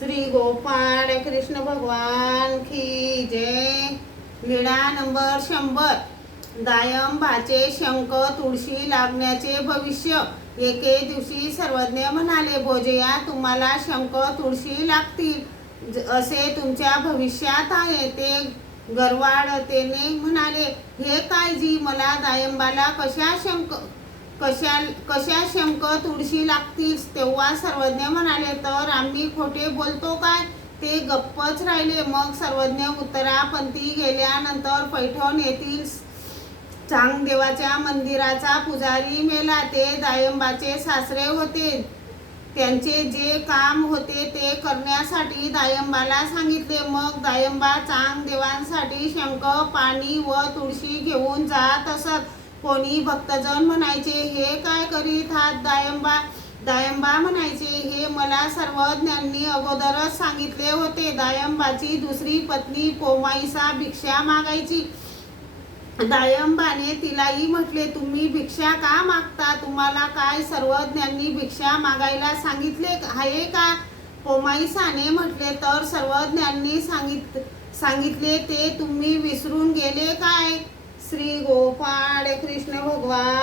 श्री गोपाळ कृष्ण भगवान की जय। लीळा नंबर 100। दायंबाचे शंख तुळशी लागण्याचे भविष्य। एके दिवशी सर्वज्ञ म्हणाले, भोजया, तुम्हाला शंख तुळशी लागतील असे तुमच्या भविष्यात आहे। ते गर्वाढतेने म्हणाले, हे काय जी, मला दायंबाला कशा शंख तुळशी लागतील? तेव्हा सर्वज्ञ म्हणाले, तर आम्ही खोटे बोलतो काय? ते गप्पच राहिले। मग सर्वज्ञ उत्तरापंथी गेल्यानंतर पैठण येथील चांगदेवाच्या मंदिराचा पुजारी मेला। ते दायंबाचे सासरे होते। त्यांचे जे काम होते ते करण्यासाठी दायंबाला सांगितले। मग दायंबा चांगदेवांसाठी शंख, पाणी व तुळशी घेऊन जात असत। कोणी भक्तजन म्हणायचे, हे काय करीत आहात दायंबा? दायंबा म्हणायचे, हे मला सर्वज्ञांनी अगोदरच सांगितले होते। दायंबाची दुसरी पत्नी पोमाईसा भिक्षा मागायची। दायंबाने तिलाही म्हटले, तुम्ही भिक्षा का मागता? तुम्हाला काय सर्वज्ञांनी भिक्षा मागायला सांगितले आहे का? पोमाईसाने म्हटले, तर सर्वज्ञांनी सांगितले ते तुम्ही विसरून गेले काय? श्री गोपाळ कृष्ण भगवान